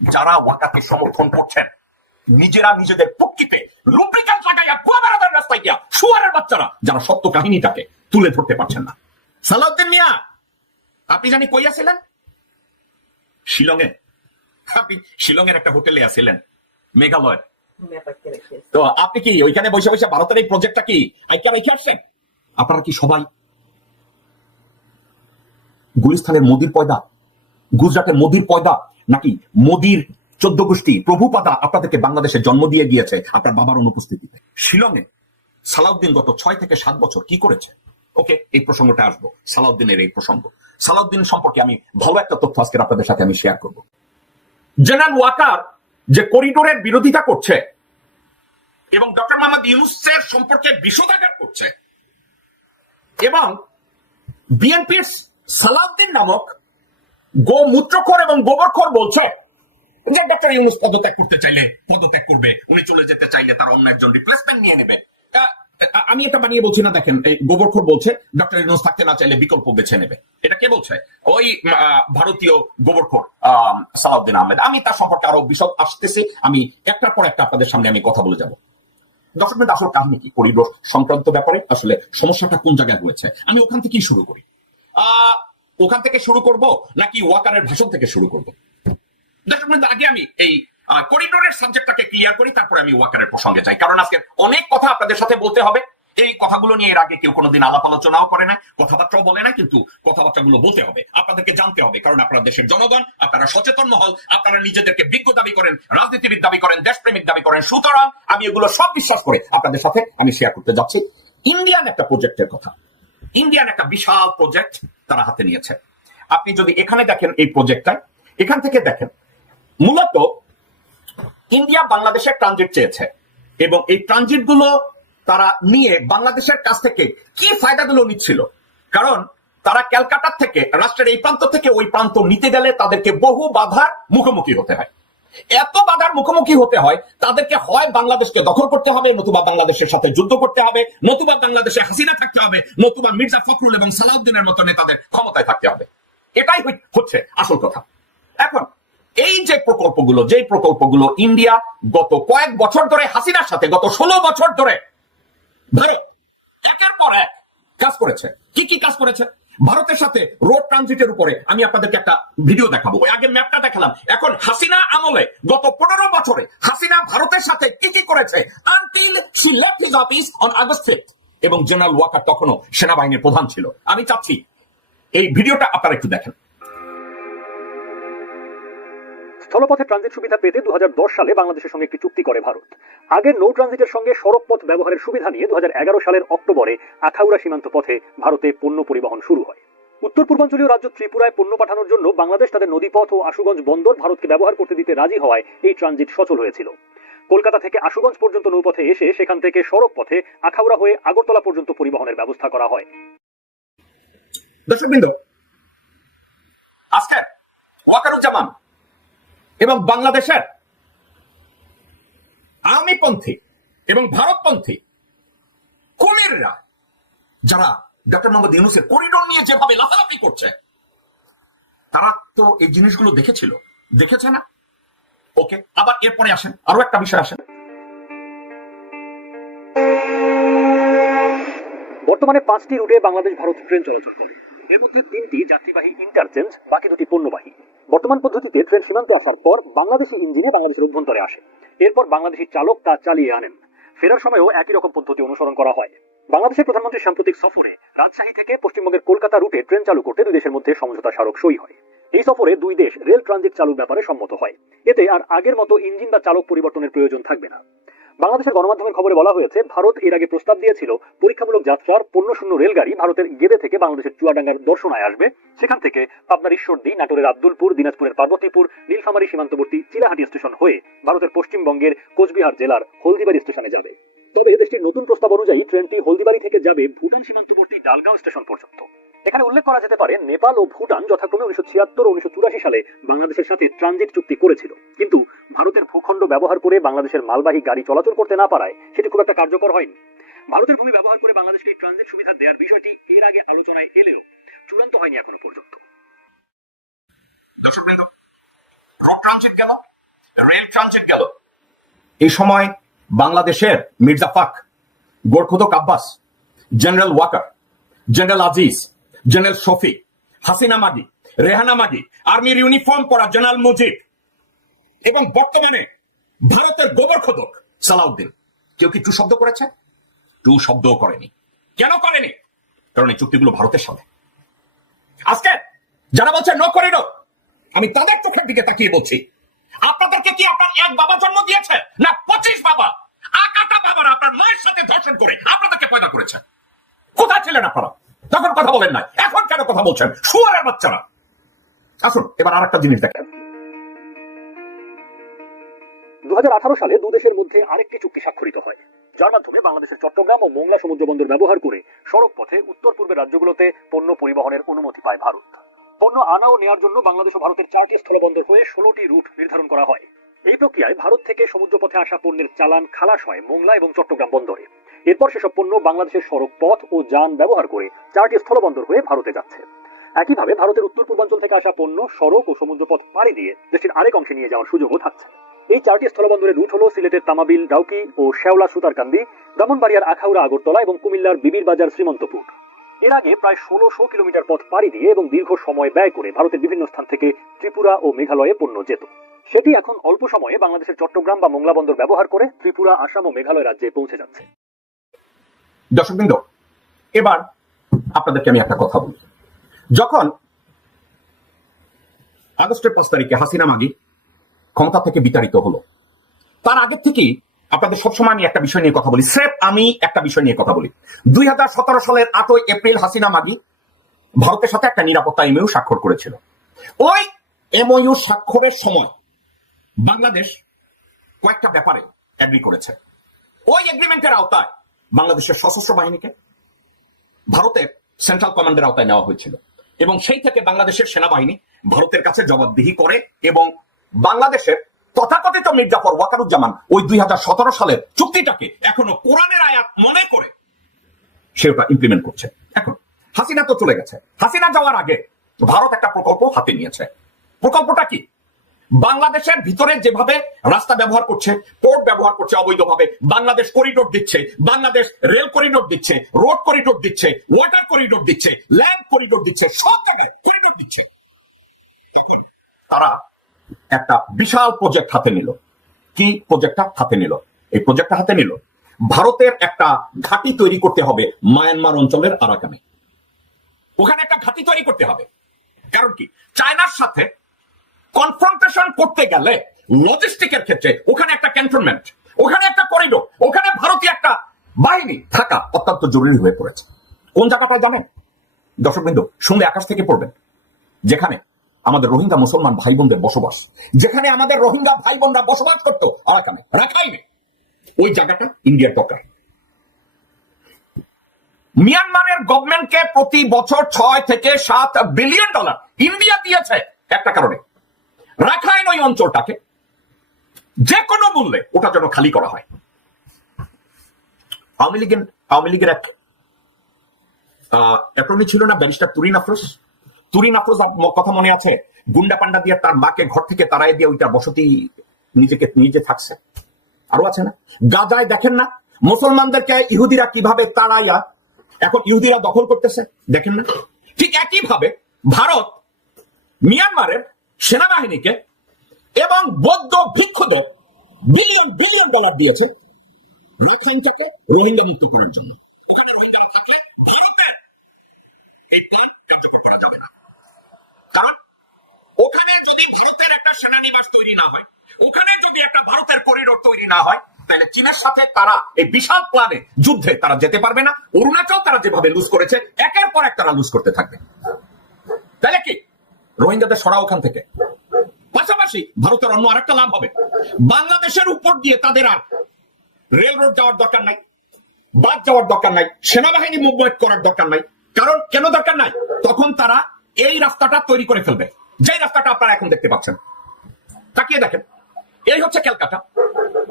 যারা ওয়াকাকে সমর্থন করছেন, নিজেরা নিজেদের পক্ষিতে লুব্রিক্যান্ট লাগাইয়া কুয়াবারাদার রাস্তায় গিয়া শুয়ারের বাচ্চারা যারা সত্য কাহিনীটাকে তুলে ধরতে পারছেন না। সালাউদ্দিন মিয়া, আপনি জানি কই আছিলেন? শিলংয়ে। আপনি শিলংয়ের একটা হোটেলে আছিলেন মেঘালয় তো আপনি কি ওইখানে বসে বসে ভারতের এই প্রজেক্টটা কি আইকা রেখে আসছেন? আপনারা কি সবাই গুলিস্তানের মোদির পয়দা, গুজরাটের মোদির পয়দা নাকি মোদির চোদ্দ গোষ্ঠী প্রভুপাদা আপনাদেরকে বাংলাদেশে জন্ম দিয়ে গিয়েছে, আপনার বাবার অনুপস্থিতিতে? শিলংয়ে সালাউদ্দিন গত ছয় থেকে সাত বছর কি করেছে? ওকে, এই প্রসঙ্গটা আসব, সালাউদ্দিনের এই প্রসঙ্গ। সালাউদ্দিন সম্পর্কে আমি ভালো একটা তথ্য আজকে আপনাদের সাথে আমি শেয়ার করব। জেনারেল ওয়াকার যে করিডোরের বিরোধিতা করছে এবং ডক্টর মোহাম্মদ ইউনুসের সম্পর্কে বিষোদাগার করছে এবং বিএনপির সালাউদ্দিন নামক গোমূত্রখোর এবং গোবরখোর বলছে যে ডক্টর ইউনুস পদত্যাগ করতে চাইলে পদত্যাগ করবে। উনি চলে যেতে চাইলে তার অন্য একজন রিপ্লেসমেন্ট নিয়ে নেবে। আমি এটা বানিয়ে বলছি না দেখেন এই গোবরখোর বলছে ডক্টর ইউনুস থাকতে না চাইলে বিকল্প বেছে নেবে। এটা কে বলছে? ওই ভারতীয় গোবরখোর সালাউদ্দিন আহমেদ। আমি তার সম্পর্কে আরও বিশদ আসতেছে। আমি একটার পর একটা আপনাদের সামনে আমি কথা বলে যাব। দর্শক বৃন্দ, আসল কাহিনী কি? করিডোর সংক্রান্ত ব্যাপারে আসলে সমস্যাটা কোন জায়গায় হয়েছে? আমি ওখান থেকেই শুরু করি। আহ, ওখান থেকে শুরু করব নাকি ওয়াকারের ভাষণ থেকে শুরু করব? দর্শক বৃন্দ, আগে আমি এই করিডোরের সাবজেক্টটাকে ক্লিয়ার করি তারপরে আমি ওয়াকারের প্রসঙ্গে যাই। কারণ আজকে অনেক কথা আপনাদের সাথে বলতে হবে। এই কথাগুলো নিয়ে এর আগে কেউ কোনোদিন আলাপ আলোচনাও করে না কথাবার্তাও বলে না কিন্তু কথাবার্তাগুলো বলতে হবে আপনাদেরকে জানতে হবে। কারণ আপনারা দেশের জনগণ আপনারা সচেতন মহল আপনারা নিজেদেরকে বিজ্ঞ দাবি করেন রাজনীতিবিদ দাবি করেন দেশপ্রেমিক দাবি করেন সুতরাং আমি এগুলো সব বিশ্বাস করে আপনাদের সাথে আমি শেয়ার করতে যাচ্ছি। ইন্ডিয়ান একটা প্রজেক্টের কথা। ইন্ডিয়ান একটা বিশাল প্রজেক্ট তারা হাতে নিয়েছে। আপনি যদি এখানে দেখেন এই প্রজেক্টটা এখান থেকে দেখেন, মূলত ইন্ডিয়া বাংলাদেশের ট্রানজিট চেয়েছে এবং এই ট্রানজিটগুলো তারা নিয়ে বাংলাদেশের কাছ থেকে কি ফায়দাগুলো নিচ্ছিল? কারণ তারা ক্যালকাটার থেকে, রাষ্ট্রের এই প্রান্ত থেকে ওই প্রান্ত নিতে গেলে তাদেরকে বহু বাধার মুখোমুখি হতে হয়। এত বাধার মুখোমুখি হতে হয়, তাদেরকে হয় বাংলাদেশকে দখল করতে হবে, নতুবা বাংলাদেশের সাথে যুদ্ধ করতে হবে, নতুবা বাংলাদেশে হাসিনা থাকতে হবে, নতুবা মির্জা ফখরুল এবং সালাউদ্দিনের মতো নেতাদের ক্ষমতায় থাকতে হবে। এটাই হচ্ছে আসল কথা। এখন, এই যে প্রকল্পগুলো যে প্রকল্পগুলো ইন্ডিয়া গত কয়েক বছর ধরে, হাসিনার সাথে গত ষোলো বছর ধরে ধরে, একের পর এক কাজ করেছে। কি কি কাজ করেছে? ভারতের সাথে রোড ট্রানজিটের উপরে আমি আপনাদেরকে একটা ভিডিও দেখাবো। ওই আগে ম্যাপটা দেখালাম। এখন হাসিনা আমলে গত পনেরো বছরে হাসিনা ভারতের সাথে কি কি করেছে? Until she left his office on August এবং জেনারেল ওয়াকার তখনও সেনাবাহিনীর প্রধান ছিল। আমি চাচ্ছি, এই ভিডিওটা আপনারা একটু দেখেন। স্থলপথে ট্রানজিট সুবিধা পেতে দু হাজার দশ সালে বাংলাদেশের সঙ্গে একটি চুক্তি করে ভারত। আগের নৌ ট্রানজিটের সঙ্গে সড়ক পথ ব্যবহারের সুবিধা নিয়ে দু হাজার এগারো সালের অক্টোবরে আখাউড়া সীমান্ত পথে ভারতে পণ্য পরিবহন শুরু হয়। উত্তর পূর্বাঞ্চলীয় রাজ্য ত্রিপুরায় পণ্য পাঠানোর জন্য বাংলাদেশ তাদের নদীপথ ও আশুগঞ্জ বন্দর ভারতকে ব্যবহার করতে দিতে রাজি হওয়ায় এই ট্রানজিট সচল হয়েছিল। কলকাতা থেকে আশুগঞ্জ পর্যন্ত নৌপথে এসে সেখান থেকে সড়ক পথে আখাউড়া হয়ে আগরতলা পর্যন্ত পরিবহনের ব্যবস্থা করা হয়। দর্শকবৃন্দ, আজকে ওয়াকারুজ্জামান এবং বাংলাদেশের আর্মিপন্থী এবং ভারতপন্থী কুমিররা, যারা ডক্টর মোহাম্মদ ইউনুসের করিডোর নিয়ে যেভাবে লাফালাফি করছে, তারা তো এই জিনিসগুলো দেখেছিল। দেখেছে না? ওকে, আবার এরপরে আসেন। আরও একটা বিষয় আসেন। বর্তমানে পাঁচটি রুটে বাংলাদেশ ভারত ট্রেন চলাচল করে। এর মধ্যে তিনটি যাত্রীবাহী ইন্টারচেঞ্জ বাকি দুটি পণ্যবাহী। বর্তমান পদ্ধতিতে ট্রেন সীমান্তে আসার পর ইঞ্জিনে বাংলাদেশের অভ্যন্তরে আসে। এরপর বাংলাদেশি চালক তা চালিয়ে আনেন। ফেরার সময়ও একই রকম পদ্ধতি অনুসরণ করা হয়। বাংলাদেশের প্রধানমন্ত্রী সাম্প্রতিক সফরে রাজশাহী থেকে পশ্চিমবঙ্গের কলকাতা রুটে ট্রেন চালু করতে দুই দেশের মধ্যে সমঝোতা স্মারক সই হয়। এই সফরে দুই দেশ রেল ট্রানজিট চালুর ব্যাপারে সম্মত হয়। এতে আর আগের মতো ইঞ্জিন বা চালক পরিবর্তনের প্রয়োজন থাকবে না। বাংলাদেশের গণমাধ্যমের খবরে বলা হয়েছে, ভারত এর আগে প্রস্তাব দিয়েছিল পরীক্ষামূলক যাত্রার পণ্যশূন্য রেলগাড়ি ভারতের গেদে থেকে বাংলাদেশের চুয়াডাঙ্গার দর্শনায় আসবে। সেখান থেকে পাবনার ঈশ্বরদী, নাটোরের আব্দুলপুর, দিনাজপুরের পার্বতীপুর, নীলফামারী সীমান্তবর্তী চিলাহাটি স্টেশন হয়ে ভারতের পশ্চিমবঙ্গের কোচবিহার জেলার হলদিবাড়ি স্টেশনে যাবে। তবে দেশটির নতুন প্রস্তাব অনুযায়ী ট্রেনটি হলদিবাড়ি থেকে যাবে ভুটান সীমান্তবর্তী ডালগাঁও স্টেশন পর্যন্ত। এখানে উল্লেখ করা যেতে পারে নেপাল ও ভুটান যথাক্রমে উনিশশো ছিয়াত্তর ও উনিশশো চুরাশি সালে বাংলাদেশের সাথে ট্রানজিট চুক্তি করেছিল। কিন্তু ভারতের ভূখণ্ড ব্যবহার করে বাংলাদেশের মালবাহী গাড়ি চলাচল করতে না পারায় সেটি খুব একটা কার্যকর হয়নি। ভারতের ভূমি ব্যবহার করে বাংলাদেশকে এই ট্রানজিট সুবিধা দেওয়ার বিষয়টি এর আগে আলোচনায় এলেও চূড়ান্ত হয়নি এখনও পর্যন্ত। রোড ট্রানজিট গেল রেল ট্রানজিট গেল এই সময় বাংলাদেশের মির্জা ফাক গোরখুদক Abbas general Waker general Aziz general Shafi Hasina মাগি, রেহানা মাগি, আর্মির ইউনিফর্ম পরা জেনারেল মুজিব এবং বর্তমানে ভারতের গোবর খোদক সালাউদ্দিন। কেউ কি টু শব্দ করেছে? টু শব্দও করেনি। কেন করেনি? কারণ এই চুক্তিগুলো ভারতের সাথে। আজকে যারা বলছে নো করিডোর আমি তাদের চোখের দিকে তাকিয়ে বলছি, আপনাদেরকে কি আপনার এক বাবা জন্ম দিয়েছে? না, পঁচিশ বাবা। আকাটা বাবারা আপনার মায়ের সাথে ধর্ষণ করে আপনাদেরকে পয়দা করেছে। কোথায় ছিলেন আপনারা? তখন কথা বলেন না এখন কেন কথা বলছেন? শুয়ারের বাচ্চারা। আসুন, এবার আর একটা জিনিস দেখেন। দু সালে দু দেশের মধ্যে আরেকটি চুক্তি স্বাক্ষরিত হয়, যার মাধ্যমে বাংলাদেশের চট্টগ্রাম ও মোংলা সমুদ্র বন্দর ব্যবহার করে সড়ক পথে উত্তর পূর্বের রাজ্যগুলোতে পণ্য পরিবহনের অনুমতি পায় ভারত। পণ্য আনা ও নেওয়ার জন্য বাংলাদেশ ও ভারতের চারটি স্থলবন্দর হয়ে ষোলোটি রুট নির্ধারণ করা হয়। এই প্রক্রিয়ায় ভারত থেকে সমুদ্রপথে আসা পণ্যের চালান খালাস হয় মোংলা এবং চট্টগ্রাম বন্দরে। এরপর সেসব পণ্য বাংলাদেশের সড়ক পথ ও যান ব্যবহার করে চারটি স্থলবন্দর হয়ে ভারতে যাচ্ছে। একইভাবে ভারতের উত্তর পূর্বাঞ্চল থেকে আসা পণ্য, সড়ক ও সমুদ্রপথ পাড়ি দিয়ে দেশটির আরেক অংশে নিয়ে যাওয়ার সুযোগও থাকছে। এই চারটি স্থলবন্দরের রুট হলো সিলেটের তামাবিল, ডাউকি ও শেওলা সুতারকান্দি ব্রাহ্মণবাড়িয়ার আখাউড়া, আগরতলা এবং কুমিল্লার বিবির বাজার শ্রীমন্তপুর। এর আগে প্রায় ষোলোশো কিলোমিটার পথ পাড়ি দিয়ে এবং দীর্ঘ সময় ব্যয় করে ভারতের বিভিন্ন স্থান থেকে ত্রিপুরা ও মেঘালয়ে পণ্য যেত। সেটি এখন অল্প সময়ে বাংলাদেশের চট্টগ্রাম বা মোংলা বন্দর ব্যবহার করে ত্রিপুরা, আসাম ও মেঘালয় রাজ্যে পৌঁছে যাচ্ছে। দর্শকবৃন্দ, এবার আপনাদেরকে আমি একটা কথা বলি। যখন আগস্টের পাঁচ তারিখে হাসিনা মাগি ক্ষমতা থেকে বিতাড়িত হলো, তার আগের থেকেই আপনাদের সবসময় আমি একটা বিষয় নিয়ে কথা বলি, স্রেফ আমি একটা বিষয় নিয়ে কথা বলি। দুই হাজার সতেরো সালের আটই এপ্রিল হাসিনা মাগি ভারতের সাথে একটা নিরাপত্তা এমইউ স্বাক্ষর করেছিল। ওই এমইউ স্বাক্ষরের সময় বাংলাদেশ কয়েকটা ব্যাপারে এগ্রি করেছে। ওই এগ্রিমেন্টের আওতায় বাংলাদেশের সশস্ত্র বাহিনীকে ভারতের সেন্ট্রাল কমান্ডের আওতায় নেওয়া হয়েছিল। এবং সেই থেকে বাংলাদেশের সেনাবাহিনী ভারতের কাছে জবাবদিহি করে এবং বাংলাদেশের তথাকথিত মির্জাফর ওয়াকারুজ্জামান ওই দুই হাজার সতেরো সালের চুক্তিটাকে এখনও কোরআনের আয়াত মনে করে সে ওটা ইমপ্লিমেন্ট করছে। এখন হাসিনা তো চলে গেছে। হাসিনা যাওয়ার আগে ভারত একটা প্রকল্প হাতে নিয়েছে। প্রকল্পটা কি? বাংলাদেশের ভিতরে যেভাবে রাস্তা ব্যবহার করছে পোর্ট ব্যবহার করছে অবৈধভাবে, বাংলাদেশ করিডোর দিচ্ছে, বাংলাদেশ রেল করিডোর দিচ্ছে রোড করিডোর দিচ্ছে ওয়াটার করিডোর দিচ্ছে ল্যান্ড করিডোর দিচ্ছে, সব জায়গায় করিডোর দিচ্ছে। তখন তারা একটা বিশাল প্রজেক্ট হাতে নিল। কি প্রজেক্টটা হাতে নিল। এই প্রজেক্টটা হাতে নিল। ভারতের একটা ঘাঁটি তৈরি করতে হবে মায়ানমার অঞ্চলের আরাকানে। ওখানে একটা ঘাঁটি তৈরি করতে হবে। কারণ কি? চায়নার সাথে কনফ্রন্টেশন করতে গেলে লজিস্টিকের ক্ষেত্রে ওখানে একটা ক্যান্টনমেন্ট ওখানে একটা করিডোর ওখানে ভারতীয় একটা বাহিনী থাকা অত্যন্ত জরুরি হয়ে পড়েছে। কোন জায়গাটায় জানেন? দর্শকবৃন্দ শুনলে আকাশ থেকে পড়বেন। যেখানে আমাদের রোহিঙ্গা মুসলমান ভাই বোনদের বসবাস, যেখানে আমাদের রোহিঙ্গা ভাই বোনরা বসবাস করতো আরাকানে রাখাইনে ওই জায়গাটা ইন্ডিয়ার দরকার। মিয়ানমারের গভর্নমেন্টকে প্রতি বছর ছয় থেকে সাত বিলিয়ন ডলার ইন্ডিয়া দিয়েছে একটা কারণে। রাখাইন ওই অঞ্চলটাকে যে কোনো মূল্যে ওটা যেন খালি করা হয়। আওয়ামী লীগের আওয়ামী লীগের এক অ্যাটর্নি ছিল না, ব্যারিস্টার তুরিন আফরোজ। তুরিন আফরোজ কথা মনে আছে? গুন্ডা পান্ডা দিয়ে তার মাকে ঘর থেকে তাড়াই দিয়ে ওইটা বসতি নিজেকে, নিজে থাকছে। আরও আছে না? গাজায় দেখেন না? মুসলমানদেরকে ইহুদিরা কীভাবে তাড়াইয়া, এখন ইহুদিরা দখল করতেছে? দেখেন না? ঠিক একই ভাবে ভারত, মিয়ানমারের সেনাবাহিনীকে এবং বৌদ্ধ ভিক্ষুদের বিলিয়ন বিলিয়ন ডলার দিয়েছে রোহিঙ্গা মুক্ত করার জন্য। ওখানে যদি ভারতের একটা সেনানিবাস তৈরি না হয়, ওখানে যদি একটা ভারতের করিডোর তৈরি না হয়, তাহলে চীনের সাথে তারা এই বিশাল প্ল্যানে যুদ্ধে তারা যেতে পারবে না। অরুণাচল তারা যেভাবে লুজ করেছে, একের পর এক তারা লুজ করতে থাকবে। তাহলে কি? রোহিঙ্গাদের সরা ওখান থেকে। পাশাপাশি ভারতের অন্য আরেকটা লাভ হবে। বাংলাদেশের উপর দিয়ে তাদের আর রেল রোড যাওয়ার দরকার নাই বাদ যাওয়ার দরকার নাই, সেনাবাহিনী মুভমেন্ট করার দরকার নাই। কারণ কেন দরকার নাই? তখন তারা এই রাস্তাটা তৈরি করে ফেলবে। যে রাস্তাটা আপনারা এখন দেখতে পাচ্ছেন। তাকিয়ে দেখেন। এই হচ্ছে ক্যালকাটা।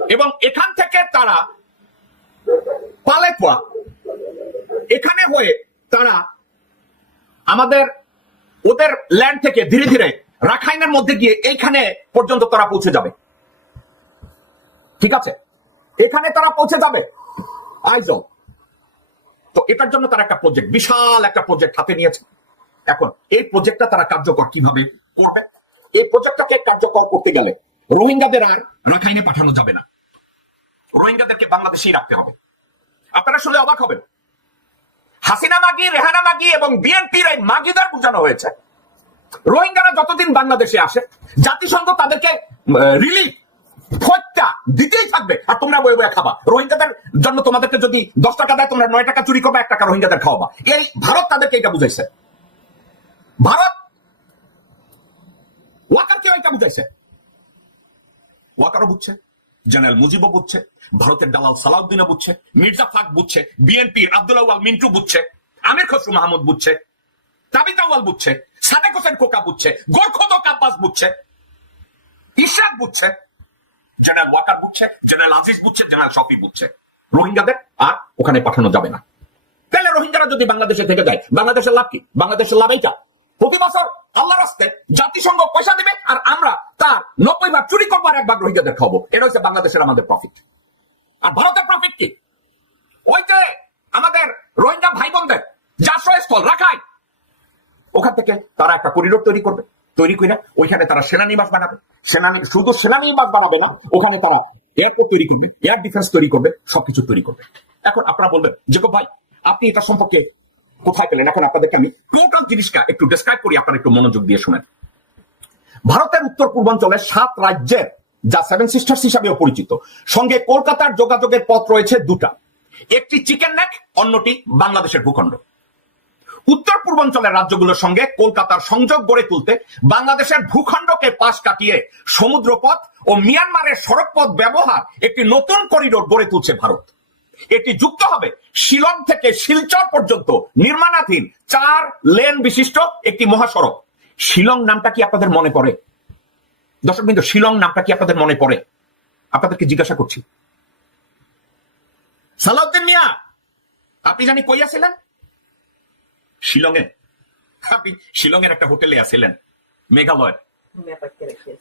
এবং এখান থেকে তারা পালেকুয়া এখানে হয়ে তারা আমাদের ওদের ল্যান্ড থেকে ধীরে ধীরে রাখাইনের মধ্যে গিয়ে এইখানে পর্যন্ত তারা পৌঁছে যাবে। ঠিক আছে? এখানে তারা পৌঁছে যাবে। আইজল তো এটার জন্য তারা একটা প্রজেক্ট বিশাল একটা প্রজেক্ট হাতে নিয়েছে। এখন এই প্রজেক্টটা তারা কার্যকর কীভাবে করবে? এই প্রজেক্টটাকে কার্যকর করতে গেলে রোহিঙ্গাদের আর রাখাইনে পাঠানো যাবে না। রোহিঙ্গাদেরকে বাংলাদেশেই রাখতে হবে। আপনারা শুনলে অবাক হবেন। হাসিনা মাগি, রেহানা মাগি এবং বিএনপির এই মাগিদার বোঝানো হয়েছে। রোহিঙ্গারা যতদিন বাংলাদেশে আসে, জাতিসংঘ তাদেরকে রিলিফ দিতেই থাকবে। আর তোমরা বয়ে বয়ে খাবা। রোহিঙ্গাদের জন্য তোমাদেরকে যদি দশ টাকা দেয়, তোমরা নয় টাকা চুরি করবে, এক টাকা রোহিঙ্গাদের খাওয়াবা। এই ভারত তাদেরকে এটা বুঝাইছে। ভারত ওয়াকারকে এটা বুঝাইছে। ওয়াকারও বুঝছে, জেনারেল মুজিবও বুঝছে। ভারতের দালাল সালাউদ্দিনও বুঝছে, মির্জা ফাক বুঝছে, বিএনপি আব্দুল্লাহ মিন্টু বুঝছে, আমির খসরু মাহমুদ বুঝছে তাবিতাওয়াল বুঝছে, সাদেক হোসেন কোকা বুঝছে গোরখোদক আব্বাস বুঝছে ইশরাক বুঝছে, জেনারেল ওয়াকার বুঝছে, জেনারেল আজিজ বুঝছে, জেনারেল শফি বুঝছে। রোহিঙ্গাদের আর ওখানে পাঠানো যাবে না। তাহলে রোহিঙ্গারা যদি বাংলাদেশে থেকে যায়, বাংলাদেশের লাভ কি? বাংলাদেশের লাভ এইটা। প্রতি বছর আল্লাহ রাস্তে জাতিসংঘ পয়সা দিবে আর আমরা তার নব্বই ভাগ চুরি করব আর এক ভাগ রোহিঙ্গাদের খাব এটা হচ্ছে বাংলাদেশের আমাদের প্রফিট আর ভারতের প্রফিট কি? ওই যে আমাদের রোহিঙ্গা ভাই বোনদের যাশ্রয়স্থল রাখায় ওখান থেকে তারা একটা করিডোর তৈরি করবে। তৈরি করে ওইখানে তারা সেনানিবাস বানাবে। সেনানি শুধু সেনানিবাস বানাবে না, ওখানে তারা এয়ারপোর্ট তৈরি করবে এয়ার ডিফেন্স তৈরি করবে, সবকিছু তৈরি করবে। এখন আপনারা বলবেন, জেকব ভাই, আপনি এটা সম্পর্কে কোথায় পেলেন? এখন আপনাদেরকে আমি টোটাল জিনিসটা একটু ডেসক্রাইব করি, আপনারা একটু মনোযোগ দিয়ে শুনেন। ভারতের উত্তর পূর্বাঞ্চলের সাত রাজ্যের যা সেভেন সিস্টার্স হিসাবেও পরিচিত। সঙ্গে কলকাতার যোগাযোগের পথ রয়েছে দুটা। একটি চিকেন নেক, অন্যটি বাংলাদেশের ভূখণ্ড। উত্তর পূর্বাঞ্চলের রাজ্যগুলোর সঙ্গে কলকাতার সংযোগ গড়ে তুলতে বাংলাদেশের ভূখণ্ডকে পাশ কাটিয়ে সমুদ্রপথ ও মিয়ানমারের সড়কপথ ব্যবহার একটি নতুন করিডোর গড়ে তুলছে ভারত। এটি যুক্ত হবে শিলং থেকে শিলচর পর্যন্ত। নির্মাণাধীন চার লেন বিশিষ্ট একটি মহাসড়ক। শিলং নামটা কি আপনাদের মনে পড়ে? দর্শক বিন্দু, শিলং নামটা কি আপনাদের মনে পড়ে? আপনাদেরকে জিজ্ঞাসা করছি। সালাউদ্দিন মিয়া, আপনি জানি কই আছিলেন? শিলংয়ে। আপনি শিলংয়ের একটা হোটেলে আছিলেন মেঘালয়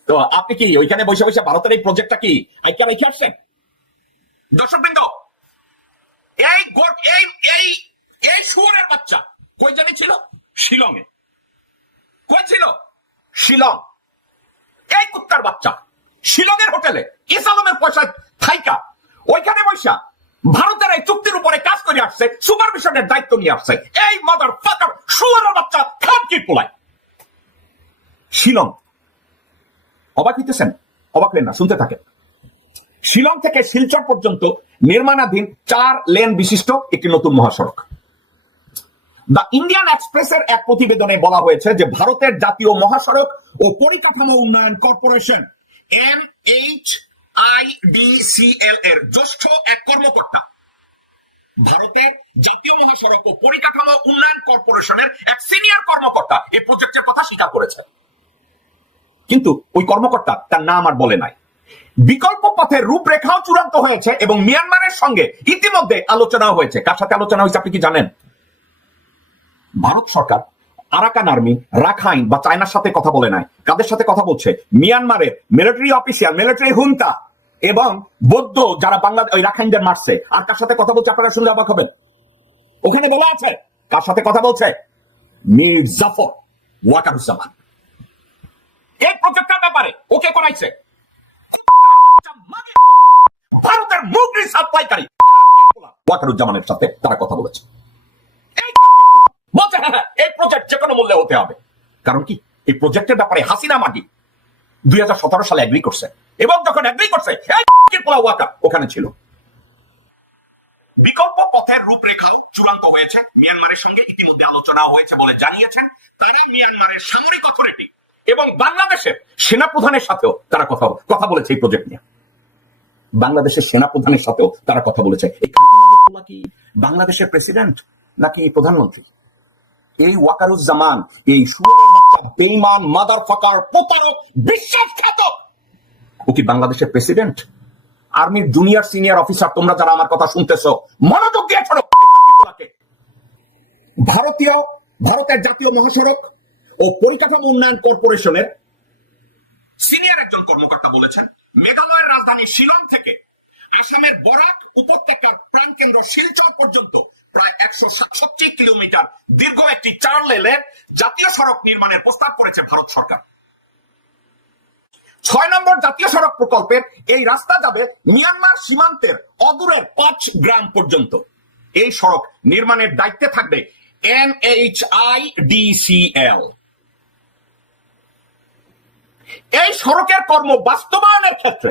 তো আপনি কি ওইখানে বসে বসে ভারতের এই প্রজেক্টটা কি আইকা রেখে আসছেন? দর্শক দর্শকবৃন্দ এই গোট এই এই এই শুয়ারের বাচ্চা কই জানি ছিল? শিলংয়ে। কই ছিল? শিলং। কুত্তার বাচ্চা। শিলংয়ের হোটেলে পয়সা থাইকা। ওইখানে ভারতের এই চুক্তির উপরে কাজ করে আসছে সুপারভিশনের দায়িত্ব নিয়ে আসছে। এই মাদার শুয়ারের বাচ্চা খানকির পোলায়? শিলং। অবাক হইতেছেন? অবাক হলেন না, শুনতে থাকেন। শিলং থেকে শিলচর পর্যন্ত নির্মাণাধীন চার লেন বিশিষ্ট একটি নতুন মহাসড়ক। দ্য ইন্ডিয়ান এক্সপ্রেসের এক প্রতিবেদনে বলা হয়েছে যে ভারতের জাতীয় মহাসড়ক ও পরিকাঠামো উন্নয়ন corporation M H I D এর জ্যেষ্ঠ এক কর্মকর্তা। ভারতের জাতীয় মহাসড়ক ও পরিকাঠামো উন্নয়ন কর্পোরেশনের এক সিনিয়র কর্মকর্তা এই প্রজেক্টের কথা স্বীকার করেছে কিন্তু ওই কর্মকর্তা তার নাম আর বলে নাই। বিকল্প পথের রূপরেখাও চূড়ান্ত হয়েছে এবং মিয়ানমারের সঙ্গে ইতিমধ্যে আলোচনা হয়েছে। কার সাথে আলোচনা হয়েছে আপনি কি জানেন? ভারত সরকার আরাকান আর্মি, রাখাইন বা চায়নার সাথে কথা বলে নাই। কাদের সাথে কথা বলছে? মিয়ানমারের মিলিটারি অফিসিয়াল মিলিটারি হুন্তা এবং বৌদ্ধ যারা বাংলা, ওই রাখাইনদের মারছে। আর কার সাথে কথা বলছে আপনারা শুনলে অবাক হবেন। ওখানে বলা আছে, কার সাথে কথা বলছে? মীর জাফর ওয়াকারুজ্জামান। এই প্রজেক্টটার ব্যাপারে ওকে করাইছে। ভারতের মুগরি সাপ্লাইকারী ওয়াকারুজ্জামানের সাথে তারা কথা বলেছে এই বলছে হ্যাঁ হ্যাঁ এই প্রজেক্ট হতে হবে। কারণ কি? এই প্রজেক্টের ব্যাপারে হাসিনা মাগি দুই সালে এগ্রি করছে। এবং যখন এগ্রি করছে ওয়াকার ওখানে ছিল। বিকল্প পথের রূপরেখাও চূড়ান্ত হয়েছে। মিয়ানমারের সঙ্গে ইতিমধ্যে আলোচনা হয়েছে বলে জানিয়েছেন তারা মিয়ানমারের সামরিক অথরিটি। এবং বাংলাদেশের সেনাপ্রধানের সাথেও তারা কথা কথা বলেছে এই প্রজেক্ট নিয়ে। বাংলাদেশের সেনাপ্রধানের সাথেও তারা কথা বলেছে। বাংলাদেশের প্রেসিডেন্ট নাকি প্রধানমন্ত্রী? এই ওয়াকারুজ্জামান, এই বেইমান মাদার ফাকার প্রতারক, বিশ্বাসঘাতক ও কি বাংলাদেশের প্রেসিডেন্ট আর্মির জুনিয়র সিনিয়র অফিসার, তোমরা যারা আমার কথা শুনতেছো, মনোযোগ দিয়ে কান্তিপুলাকে। ভারতীয়, ভারতের জাতীয় মহাসড়ক ও পরিকাঠামো উন্নয়ন কর্পোরেশনের সিনিয়র একজন কর্মকর্তা বলেছেন, মেঘালয়ের রাজধানী শিলং থেকে আসামের বরাক উপত্যকার প্রাণকেন্দ্র শিলচর পর্যন্ত প্রায় একশো সাতষট্টি কিলোমিটার দীর্ঘ একটি চার লেনের জাতীয় সড়ক নির্মাণের প্রস্তাব করেছে ভারত সরকার। ছয় নম্বর জাতীয় সড়ক প্রকল্পের এই রাস্তা যাবে মিয়ানমার সীমান্তের অদূরের পাঁচ গ্রাম পর্যন্ত। এই সড়ক নির্মাণের দায়িত্বে থাকবে এন এনএইচআইডিসিএল। এই সড়কের কর্ম বাস্তবায়নের ক্ষেত্রে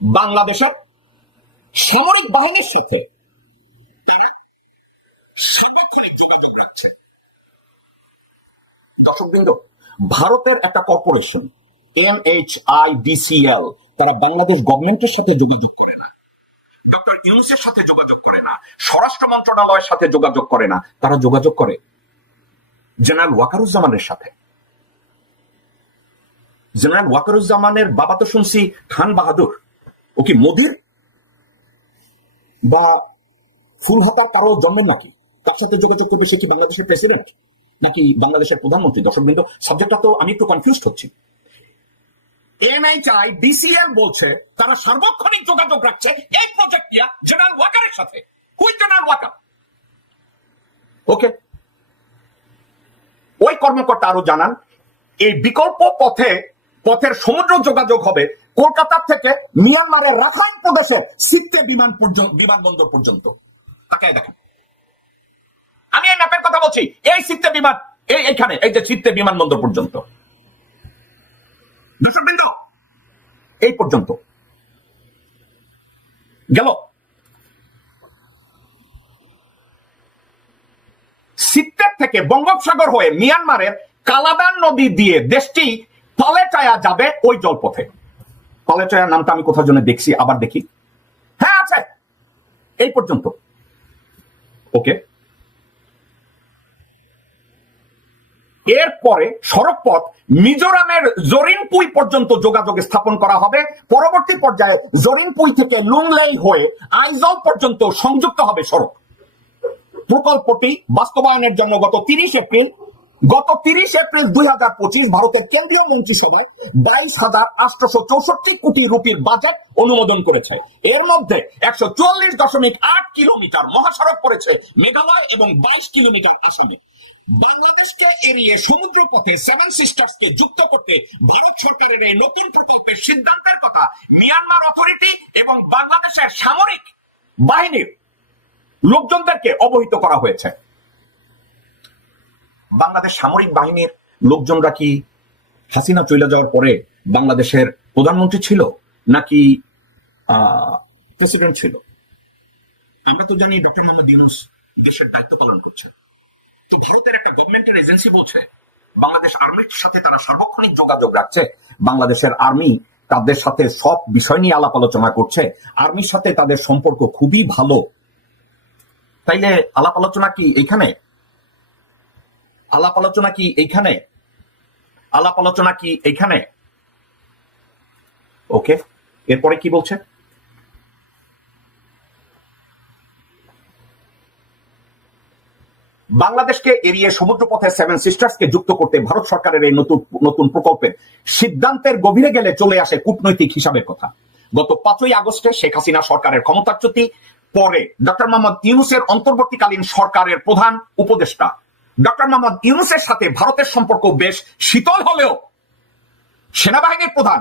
বাংলাদেশের সামরিক বাহিনীর সাথে সার্বক্ষণিক যোগাযোগ রাখছে দর্শকবৃন্দ ভারতের একটা কর্পোরেশন এনএইচআইডিসিএল তারা বাংলাদেশ গভর্নমেন্টের সাথে যোগাযোগ করে না। ডক্টর ইউনুসের সাথে যোগাযোগ করে না, স্বরাষ্ট্র মন্ত্রণালয়ের সাথে যোগাযোগ করে না, তারা যোগাযোগ করে জেনারেল ওয়াকারুজ্জামানের সাথে। জেনারেল ওয়াকারুজ্জামানের বাবা তো শুনছি খান বাহাদুর, ও কি মোদির? বা ফুলহাতার কারও জন্মের নাকি? তার সাথে যোগাযোগ করবে সে কি বাংলাদেশের প্রেসিডেন্ট নাকি বাংলাদেশের প্রধানমন্ত্রী? দর্শকবৃন্দ সাবজেক্টটা তো আমি একটু কনফিউজ হচ্ছি। বলছে, তারা সার্বক্ষণিক যোগাযোগ রাখছে এই জেনারেল ওয়াকারের সাথে। হুই জেনারেল ওয়াকার ওকে ওই কর্মকর্তা আরও জানান, এই বিকল্প পথে, পথের সমুদ্র যোগাযোগ হবে কলকাতা থেকে মিয়ানমারের রাখাইন প্রদেশের সিত্তে বিমান পর্যন্ত বিমানবন্দর পর্যন্ত। তাকায় দেখেন। আমি এই ম্যাপের কথা বলছি। এই সিত্তে বিমান, এই এখানে, এই যে সিত্তে বিমানবন্দর পর্যন্ত। দর্শকবৃন্দ, এই পর্যন্ত। গেল। সিত্তের থেকে বঙ্গোপসাগর হয়ে মিয়ানমারের কালাদান নদী দিয়ে দেশটি তলেচায়া যাবে ওই জলপথে। তলে তলেচায়ার নামটা আমি কোথাও জন্য দেখছি? আবার দেখি। হ্যাঁ আছে। এই পর্যন্ত। ওকে। এরপরে সড়ক পথ মিজোরামের জরিনপুই পর্যন্ত যোগাযোগ স্থাপন করা হবে। পরবর্তী পর্যায়ে জরিনপুই থেকে লুংলেই হয়ে আইজল পর্যন্ত সংযুক্ত হবে সড়ক। প্রকল্পটি বাস্তবায়নের জন্য গত তিরিশ এপ্রিল, গত তিরিশ এপ্রিল দুই হাজার পঁচিশ ভারতের কেন্দ্রীয় মন্ত্রিসভায় বাইশ হাজার আটশোশো চৌষট্টি কোটি রুপির বাজেট অনুমোদন করেছে। এর মধ্যে একশো চুয়াল্লিশ দশমিক আট কিলোমিটার মহাসড়ক করেছে মেঘালয় এবং বাইশ কিলোমিটার আসামে। বাংলাদেশকে এড়িয়ে সমুদ্র পথে সেভেন যুক্ত করতে ভারত সরকারের এই নতুন প্রকল্পের সিদ্ধান্তের কথা মিয়ানমার অথরিটি এবং বাংলাদেশের সামরিক বাহিনীর লোকজনদেরকে অবহিত করা হয়েছে। বাংলাদেশ সামরিক বাহিনীর লোকজনরা কি হাসিনা চলে যাওয়ার পরে বাংলাদেশের প্রধানমন্ত্রী ছিল নাকি প্রেসিডেন্ট ছিল? আমরা তো জানি ডক্টর মোহাম্মদ ইউনুস দেশের দায়িত্ব পালন করছে তো ভারতের একটা গভর্নমেন্টের এজেন্সি বলছে, বাংলাদেশ আর্মির সাথে তারা সার্বক্ষণিক যোগাযোগ রাখছে। বাংলাদেশের আর্মি তাদের সাথে সব বিষয় নিয়ে আলাপ আলোচনা করছে। আর্মির সাথে তাদের সম্পর্ক খুবই ভালো। তাইলে আলাপ আলোচনা কি এইখানে? আলাপ আলোচনা কি এইখানে? আলাপ আলোচনা কি এইখানে? ওকে এরপরে কি বলছে? বাংলাদেশকে এড়িয়ে সমুদ্রপথে সেভেন সিস্টার্সকে যুক্ত করতে ভারত সরকারের এই নতুন নতুন প্রকল্পের সিদ্ধান্তের গভীরে গেলে চলে আসে কূটনৈতিক হিসাবের কথা। গত পাঁচই আগস্টে শেখ হাসিনা সরকারের ক্ষমতাচ্যুতি পরে ডক্টর মোহাম্মদ ইউনুসের অন্তর্বর্তীকালীন সরকারের প্রধান উপদেষ্টা। ডক্টর মোহাম্মদ ইউনুসের সাথে ভারতের সম্পর্ক বেশ শীতল হলেও সেনাবাহিনীর প্রধান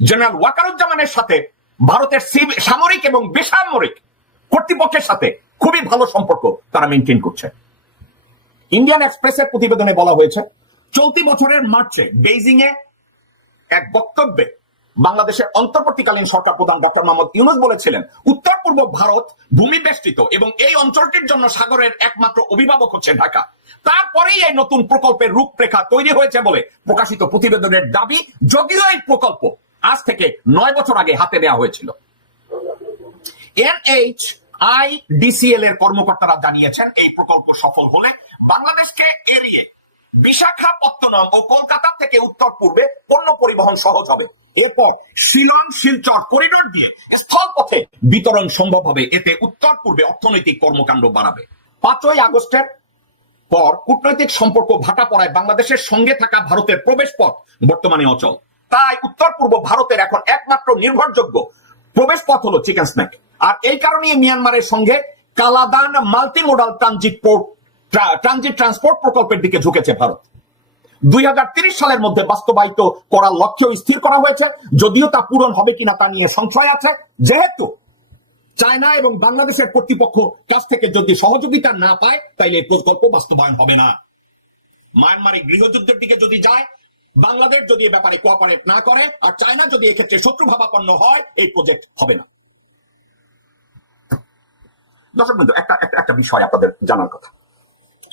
জেনারেল ওয়াকারুজ্জামানের সাথে ভারতের সামরিক এবং বেসামরিক কর্তৃপক্ষের সাথে খুবই ভালো সম্পর্ক তারা মেনটেন করছে। ইন্ডিয়ান এক্সপ্রেসের প্রতিবেদনে বলা হয়েছে, চলতি বছরের মার্চে বেইজিং এ এক বক্তব্যে বাংলাদেশের অন্তর্বর্তীকালীন সরকার প্রধান ডক্টর মোহাম্মদ ইউনুস বলেছিলেন, উত্তর পূর্ব ভারত ভূমি বেষ্টিত এবং এই অঞ্চলটির জন্য সাগরের একমাত্র অভিভাবক হচ্ছে ঢাকা। তারপরেই এই নতুন প্রকল্পের রূপরেখা তৈরি হয়েছে বলে প্রকাশিত প্রতিবেদনের দাবি, যদিও এই প্রকল্প আজ থেকে নয় বছর আগে হাতে নেওয়া হয়েছিল। এনএইচ আইডিসিএল এর কর্মকর্তারা জানিয়েছেন, এই প্রকল্প সফল হলে বাংলাদেশকে এড়িয়ে বিশাখাপত্তনম ও কলকাতা থেকে উত্তর পূর্বে পণ্য পরিবহন সহজ হবে। এরপর শিলং, শিলচর করিডোর দিয়ে স্থলপথে বিতরণ সম্ভব হবে। এতে উত্তর পূর্বে অর্থনৈতিক কর্মকাণ্ড বাড়াবে। পাঁচই আগস্টের পর কূটনৈতিক সম্পর্ক ভাটা পড়ায় বাংলাদেশের সঙ্গে থাকা ভারতের প্রবেশ পথ বর্তমানে অচল। তাই উত্তর পূর্ব ভারতের এখন একমাত্র নির্ভরযোগ্য প্রবেশ পথ হলো চিকেন স্ন্যাক। আর এই কারণেই মিয়ানমারের সঙ্গে Kaladan multimodal transit port transit transport প্রকল্পের দিকে ঝুঁকেছে ভারত। দুই সালের মধ্যে বাস্তবায়িত করার লক্ষ্য স্থির করা হয়েছে, যদিও তা পূরণ হবে কিনা তা নিয়ে সংশয় আছে। যেহেতু চায়না এবং বাংলাদেশের কর্তৃপক্ষ কাছ থেকে যদি সহযোগিতা না পায়, তাইলে এই প্রকল্প বাস্তবায়ন হবে না। মায়ানমারে গৃহযুদ্ধের দিকে যদি যায়, বাংলাদেশ যদি এ ব্যাপারে কোঅপারেট না করে, আর চায়না যদি এক্ষেত্রে শত্রু ভাবাপন্ন হয়, এই প্রজেক্ট হবে না। দর্শক বন্ধু একটা একটা বিষয় আপনাদের জানার কথা।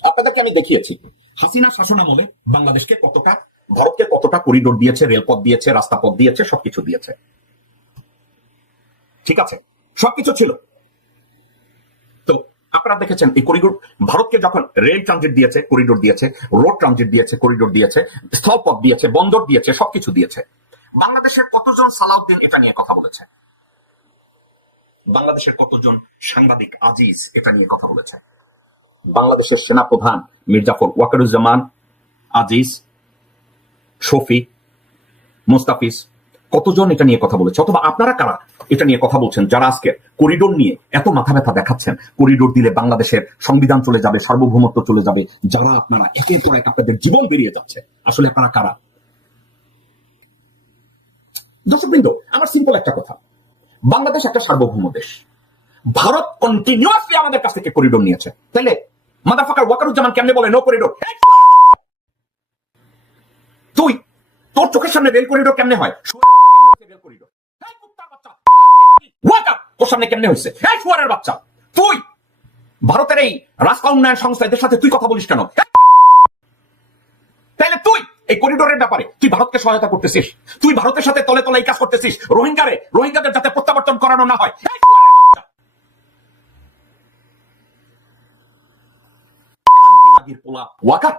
আপনাদেরকে আমি দেখিয়েছি। হাসিনা শাসন আমলে বাংলাদেশকে কতটা, ভারতকে কতটা করিডোর দিয়েছে, রেলপথ দিয়েছে, রাস্তাপথ দিয়েছে, সবকিছু দিয়েছে। ঠিক আছে? সবকিছু ছিল। তো আপনারা দেখেছেন এই করিডোর ভারতকে যখন রেল ট্রানজিট দিয়েছে করিডোর দিয়েছে রোড ট্রানজিট দিয়েছে করিডোর দিয়েছে, স্থলপথ দিয়েছে, বন্দর দিয়েছে, সবকিছু দিয়েছে। বাংলাদেশের কতজন সালাউদ্দিন এটা নিয়ে কথা বলেছে? বাংলাদেশের কতজন সাংবাদিক আজিজ এটা নিয়ে কথা বলেছে? বাংলাদেশের সেনাপ্রধান মির্জাফর ওয়াকারুজ্জামান, আজিজ, শফি, মুস্তাফিজ, কতজন এটা নিয়ে কথা বলেছে? অথবা আপনারা কারা এটা নিয়ে কথা বলছেন? যারা আজকে করিডোর নিয়ে এত মাথা ব্যথা দেখাচ্ছেন, করিডোর দিলে বাংলাদেশের সংবিধান চলে যাবে, সার্বভৌমত্ব চলে যাবে, যারা আপনারা একের পর এক আপনাদের জীবন বেরিয়ে যাচ্ছে, আসলে আপনারা কারা? দর্শকবৃন্দ, আমার সিম্পল একটা কথা। বাংলাদেশ একটা সার্বভৌম দেশ। ভারত কন্টিনিউয়াসলি আমাদের কাছ থেকে করিডোর নিয়েছে। তাইলে মাদাফাকার ওয়াকারুজ্জামান কেমনে বলে নো করিডোর তুই, তোর চোখের সামনে রেল করিডোর কেমনে হয়? তোর সামনে কেমনে হয়েছে? এই শুয়ারের বাচ্চা, তুই, ভারতের এই রাস্তা উন্নয়ন সংস্থা এদের সাথে তুই কথা বলিস কেন? তাইলে তুই, এই করিডোরের ব্যাপারে, তুই ভারতকে সহায়তা করতেছিস। তুই ভারতের সাথে তলে তলে এই কাজ করতেছিস। রোহিঙ্গারে, রোহিঙ্গাদের যাতে প্রত্যাবর্তন করানো না হয়। খানকি-মাগির পোলা। ওয়াকার,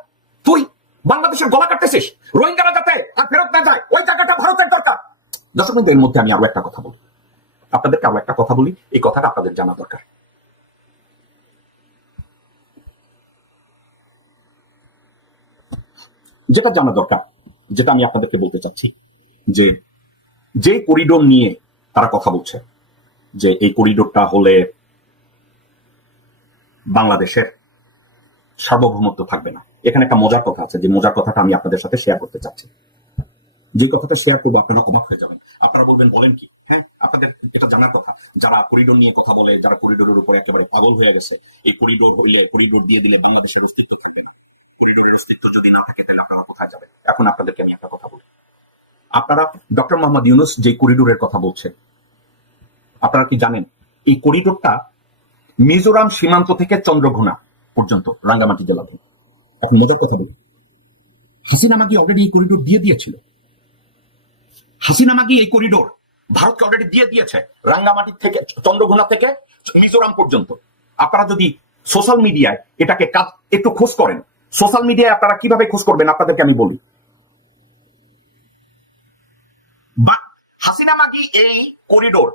তুই বাংলাদেশের গলা কাটতেছিস। রোহিঙ্গারা যাতে আর ফেরত না যায়, ওই জায়গাটা ভারতের দরকার। দর্শক এর মধ্যে আমি আরও একটা কথা বলি। আপনাদেরকে আরও একটা কথা বলি, এই কথাটা আপনাদের জানা দরকার। যেটা জানা দরকার, যেটা আমি আপনাদেরকে বলতে চাচ্ছি, যে যে করিডোর নিয়ে তারা কথা বলছে, যে এই করিডোরটা হলে বাংলাদেশের সার্বভৌমত্ব থাকবে না। এখানে একটা মজার কথা আছে, যে মজার কথাটা আমি আপনাদের সাথে শেয়ার করতে চাচ্ছি। যে কথাটা শেয়ার করব, আপনারা অবাক হয়ে যাবেন। আপনারা বলবেন, বলেন কি? হ্যাঁ আপনাদের এটা জানার কথা। যারা করিডোর নিয়ে কথা বলে, যারা করিডোরের উপরে একেবারে পাগল হয়ে গেছে, এই করিডোর হইলে করিডোর দিয়ে দিলে বাংলাদেশের অস্তিত্ব থাকে করিডোরের অস্তিত্ব যদি না থাকে, তাহলে আপনারা কোথায় যাবেন? এখন আপনাদেরকে আমি একটা কথা বলি। আপনারা ডক্টর মোহাম্মদ ইউনুস যে করিডোরের কথা বলছেন, আপনারা কি জানেন? এই করিডোরটা মিজোরাম সীমান্ত থেকে চন্দ্রঘোনা। পর্যন্ত রাঙ্গামাটি জেলাতে এখন মজার কথা বলি হাসিনা মাগি অলরেডি এই করিডোর দিয়ে দিয়েছিল। হাসিনা মাগি এই করিডোর ভারতকে অলরেডি দিয়ে দিয়েছে রাঙ্গামাটি থেকে, চন্দ্রঘোনা থেকে, মিজোরাম পর্যন্ত। আপনারা যদি সোশ্যাল মিডিয়ায় এটাকে কাজ একটু খোঁজ করেন সোশ্যাল মিডিয়ায় আপনারা কীভাবে খোঁজ করবেন আপনাদেরকে আমি বলি। হাসিনা মাগি এই করিডোর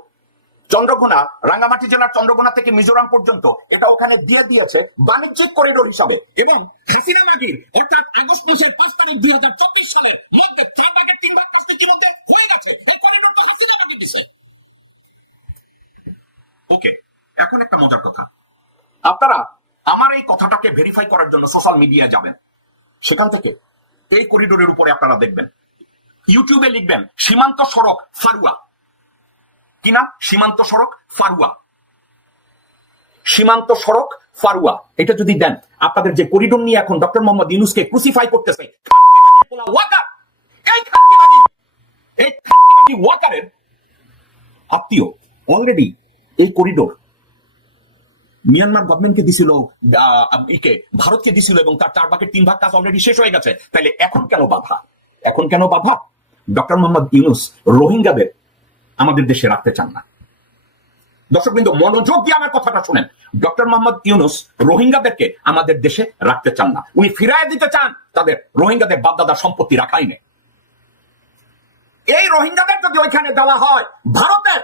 চন্দ্রঘোনা রাঙ্গামাটি জেলার চন্দ্রঘোনা থেকে মিজোরাম পর্যন্ত এটা ওখানে দিয়ে দিয়েছে বাণিজ্যিক করিডোর হিসাবে। এবং হাসিনা মাগির, অর্থাৎ আগস্ট মাসের পাঁচ তারিখ দুই হাজার চব্বিশ সালের মধ্যে চার ভাগের তিন ভাগ কাজ ইতিমধ্যে হয়ে গেছে। এই করিডোর তো হাসিনা মাগি দিছে। ওকে, এখন একটা মজার কথা। আপনারা আমার এই কথাটাকে ভেরিফাই করার জন্য সোশ্যাল মিডিয়ায় যাবেন। সেখান থেকে এই করিডোরের উপরে আপনারা দেখবেন। ইউটিউবে লিখবেন, সীমান্ত সড়ক ফারুয়া। কিনা সীমান্ত সড়ক, ফারুয়া। সীমান্ত সড়ক, ফারুয়া। এটা যদি দেন, আপনাদের যে করিডোর নিয়ে এখন ডক্টর মোহাম্মদ ইউনুসকে ক্রুসিফাই করতেছে, এই আত্মীয় অলরেডি এই করিডোর মিয়ানমার গভর্নমেন্টকে দিছিল ইকে ভারতকে দিছিল এবং তার চার ভাগের তিন ভাগ কাজ অলরেডি শেষ হয়ে গেছে। তাহলে এখন কেন বাধা? এখন কেন বাধা? ডক্টর মোহাম্মদ ইউনুস, রোহিঙ্গাদের আমাদের দেশে রাখতে চান না। দর্শক বিন্দু মনোযোগ দিয়ে আমার কথাটা শুনেন। ডক্টর মোহাম্মদ ইউনুস রোহিঙ্গাদেরকে আমাদের দেশে রাখতে চান না। উনি ফিরায় দিতে চান, তাদের রোহিঙ্গাদের বাপদাদার সম্পত্তি রাখাই নেই। এই রোহিঙ্গাদের যদি ওইখানে দেওয়া হয়, ভারতের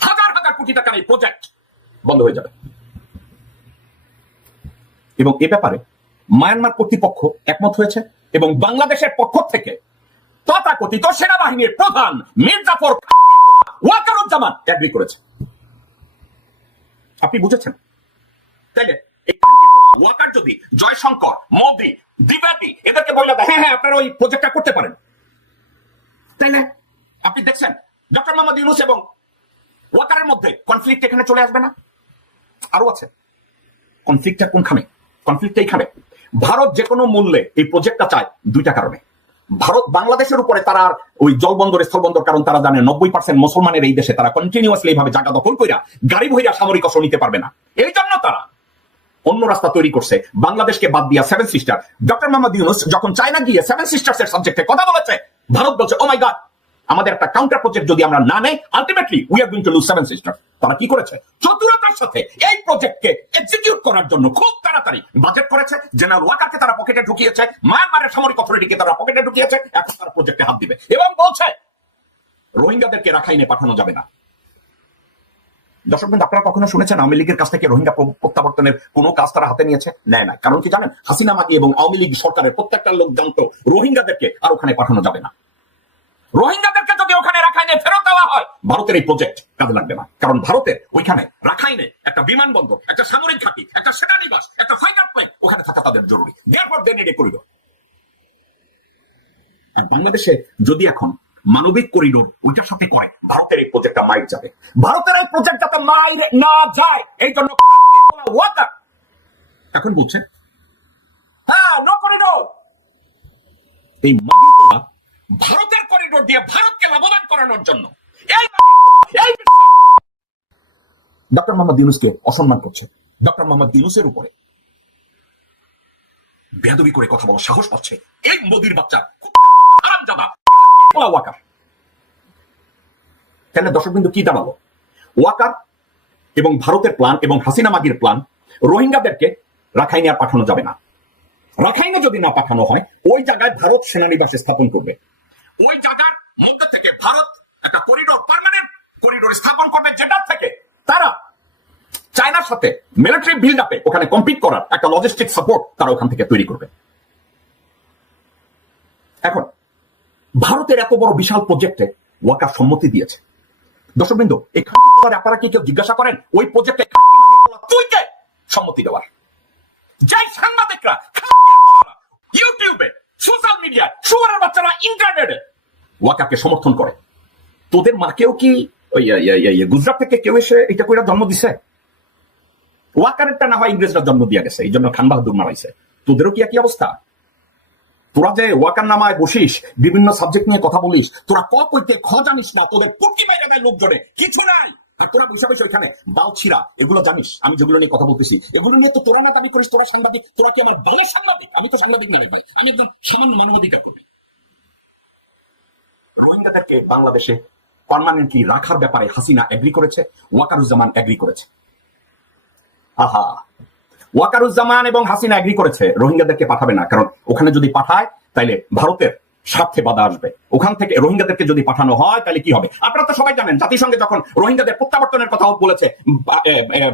হাজার হাজার কোটি টাকার এই প্রজেক্ট বন্ধ হয়ে যাবে। এবং এ ব্যাপারে মায়ানমার কর্তৃপক্ষ একমত হয়েছে এবং বাংলাদেশের পক্ষ থেকে তথাকথিত সেনাবাহিনীর প্রধান মির্জাফর ওয়াকারুজ্জামান এগ্রি করেছে। আপনি বুঝেছেন? এই ওয়াকার যদি জয়শঙ্কর, মোদি, দ্বিবেদী এদেরকে বলে দেয় হ্যাঁ হ্যাঁ আপনারা ওই প্রজেক্টটা করতে পারেন। তাইলে আপনি দেখছেন ডক্টর মোহাম্মদ ইউনুস এবং ওয়াকারের মধ্যে কনফ্লিক্ট এখানে চলে আসবে না? আরও আছে। কনফ্লিক্টটা কোনখানে? কনফ্লিক্ট এইখানে। ভারত যে কোনো মূল্যে এই প্রজেক্টটা চায় দুইটা কারণে। ভারত বাংলাদেশের উপরে তারা ওই জলবন্দর স্থলবন্দর, কারণ তারা জানে নব্বই পার্সেন্ট মুসলমানের এই দেশে তারা কন্টিনিউয়াসলি এইভাবে জায়গা দখল কইরা গাড়ি ভইরা সামরিক অস্ত্র নিতে পারবে না। এই জন্য তারা অন্য রাস্তা তৈরি করছে। বাংলাদেশকে বাদ দিয়া seven sister doctor Muhammad Yunus যখন চায়না গিয়ে সেভেন সিস্টার্স এর সাবজেক্টে কথা বলেছে, ভারত বলছে ও মাই গড আমাদের একটা কাউন্টার প্রজেক্ট যদি আমরা না নেই ultimately we are going to lose seven sister তারা কি করেছে? চতুরতার সাথে এই প্রজেক্টকে এক্সিকিউট করার জন্য খুব তাড়াতাড়ি বাজেট করেছে জেনারেল ওয়াকারকে তারা পকেটে ঢুকিয়েছে মায়ানমারের সামরিক অথরিটিকে তারা পকেটে ঢুকিয়েছে, এখন তারা প্রজেক্টে হাত দিবে। এবং বলছে, রোহিঙ্গাদেরকে রাখাইনে পাঠানো যাবে না। দর্শক বন্ধু, আপনারা কখনো শুনেছেন আওয়ামী লীগের কাছ থেকে রোহিঙ্গা প্রত্যাবর্তনের কোনো কাজ তারা হাতে নিয়েছে? নেয় না কারণ কি জানেন? হাসিনা মাকি এবং আওয়ামী লীগ সরকারের প্রত্যেকটা লোক জানতো রোহিঙ্গাদেরকে আর ওখানে পাঠানো যাবে না। রোহিঙ্গাদেরকে যদি ওখানে রাখাইনে ফেরত দেওয়া হয়, ভারতের এই প্রজেক্ট কাজে লাগবে না। কারণ ভারতের ওইখানে রাখাইনে একটা বিমানবন্দর, একটা সামরিক ঘাঁটি, একটা সেনানিবাস একটা ফাইটার প্লেন ওখানে থাকা তাদের জরুরি। বাংলাদেশে যদি এখন মানবিক করিডোর ওইটার সাথে করে, ভারতের এই প্রজেক্টটা মাইর যাবে। ভারতের এই প্রজেক্ট যাতে মাইর না যায়, এই জন্য এখন বলছে হ্যাঁ নো করিডোর এই ভারতের করিডোর দিয়ে ভারতকে লাভবান করানোর জন্য। ডক্টর মোহাম্মদ ইউনুসকে অসম্মান করছে। ডক্টর মোহাম্মদ ইউনুসের উপরে বেয়াদবি করে কথা বলার সাহস পাচ্ছে। এই মোদির বাচ্চা হারামজাদা। পোলা ওয়াকার। তাহলে দর্শক বিন্দু কি দাঁড়াল ওয়াকার এবং ভারতের প্ল্যান এবং হাসিনা মাগির প্ল্যান রোহিঙ্গাদেরকে রাখাইনে আর পাঠানো যাবে না। রাখাইনে যদি না পাঠানো হয়, ওই জায়গায় ভারত সেনানিবাস স্থাপন করবে। ওই জায়গার মধ্যে থেকে ভারত একটা করিডোর পার্মানেন্ট করিডোর স্থাপন করবে যেটার থেকে তারা চায়নার সাথে মিলিটারি বিল্ড আপে ওখানে কম্পিট করার একটা লজিস্টিক সাপোর্ট তারা ওখান থেকে তৈরি করবে। এখন, ভারতের এত বড় বিশাল প্রজেক্টে ওয়াকার সম্মতি দিয়েছে। দর্শকবৃন্দ এই আপনারা কি কেউ জিজ্ঞাসা করেন? ওই প্রজেক্টে তুই কে সম্মতি দেওয়ার। যাই সাংবাদিকরা ইউটিউবে সোশ্যাল মিডিয়ায় সুয়ারের বাচ্চারা ইন্টারনেটে ওয়াকাকে সমর্থন করে। তোদের মাকেও কি গুজরাট থেকে কেউ এসে এটা কইরা জন্ম দিছে? না হয় ইংরেজরা জন্ম দিয়ে গেছে এই জন্য খান বাহাদুর মারাইছে। তোদেরও কি একই অবস্থা? তোরা যে ওয়াকার নামায় বসিস, বিভিন্ন সাবজেক্ট নিয়ে কথা বলিস, তোরা ক কইতে খ জানিস না, তোদের পুটকি বাইরে লোকজনে। কিছু নাই। তোরা ওইখানে এগুলো জানিস, আমি যেগুলো নিয়ে কথা বলতেছি। এগুলো নিয়ে তো তোরা না দাবি করিস, তোরা সাংবাদিক, তোরা কি আমার সাংবাদিক? আমি তো সাংবাদিক না ভাই, আমি একদম সামান্য মানবাধিকার করি রোহিঙ্গাদেরকে বাংলাদেশে পার্মানেন্টলি রাখার ব্যাপারে হাসিনা এগ্রি করেছে, ওয়াকারুজ্জামান এগ্রি করেছে। আহা, ওয়াকারুজ্জামান এবং হাসিনা এগ্রি করেছে, রোহিঙ্গাদেরকে পাঠাবে না, কারণ ওখানে যদি পাঠায়, তাইলে ভারতের স্বার্থে বাধা আসবে। ওখান থেকে রোহিঙ্গাদেরকে যদি পাঠানো হয়, তাহলে কি হবে? আপনারা তো সবাই জানেন, জাতিসংঘে যখন রোহিঙ্গাদের প্রত্যাবর্তনের কথা বলেছে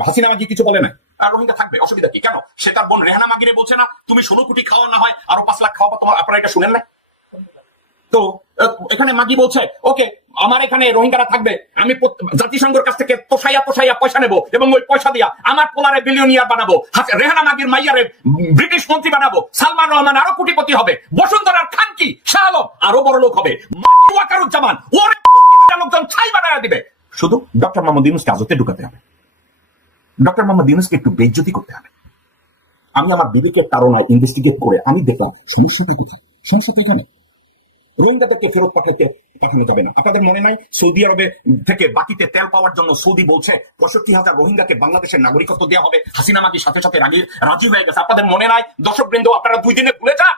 হাসিনা মাঝি কিছু বলে না আর রোহিঙ্গা থাকবে, অসুবিধা কি? কেন? সে তার বোন রেহানা মাগিরে বলছে না, তুমি ষোলো কোটি খাওয়া না হয়, আরও পাঁচ লাখ খাওয়া তোমার, আপনারা এটা শুনেন না তো এখানে মাগি বলছে, ওকে, আমার এখানে রোহিঙ্গারা থাকবে, আমি জাতিসংঘের কাছ থেকে তোষাইয়া তোষাইয়া পয়সা নেব এবং ওই পয়সা দিয়া আমার পোলারে বিলিয়নিয়ার বানাবো রেহানা মাগির মাইয়ারে ব্রিটিশ মন্ত্রী বানাবো, সালমান রহমান আরও কোটিপতি হবে, বসুন্ধরার খানকি শাহ আলম আরও বড় লোক হবে ওয়াকারুজ্জামান, ওরে লোকজন ছাই বানায় দিবে। শুধু ডক্টর মোহাম্মদ ইউনুসকে আজতে ঢুকাতে হবে। ডক্টর মোহাম্মদ ইউনুসকে একটু বেজ্জতি করতে হবে। আমি আমার বিবেকের তাড়নায় ইনভেস্টিগেট করে আমি দেখলাম, সমস্যাটা কোথায়? সমস্যাটা এখানে। রোহিঙ্গাদেরকে ফেরত পাঠাতে পাঠানো যাবে না। আপনাদের মনে নাই সৌদি আরবে থেকে বাকিতে তেল পাওয়ার জন্য সৌদি বলছে, পঁয়ষট্টি হাজার রোহিঙ্গাকে বাংলাদেশের নাগরিকত্ব দেওয়া হবে, হাসিনা মাগির সাথে সাথে রাজি হয়ে গেছে। আপনাদের মনে নাই? দর্শক বৃন্দ আপনারা দুই দিনে ভুলে যান।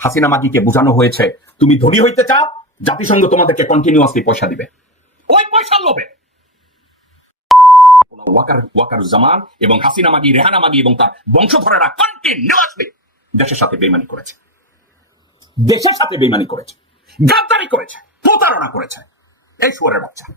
হাসিনা মাগিকে বোঝানো হয়েছে, তুমি ধনী হইতে চাও, জাতিসংঘ তোমাদেরকে কন্টিনিউয়াসলি পয়সা দিবে। ওই পয়সার লোভে। ওয়াকার ওয়াকারুজ্জামান এবং হাসিনা মাগি, রেহানা মাগি এবং তার বংশধরেরা কন্টিনিউয়াসলি দেশের সাথে বেমানি করেছে। দেশের সাথে বেমানি করেছে গাদ্দারি করেছে প্রতারণা করেছে। এই শুয়ারের বাচ্চা।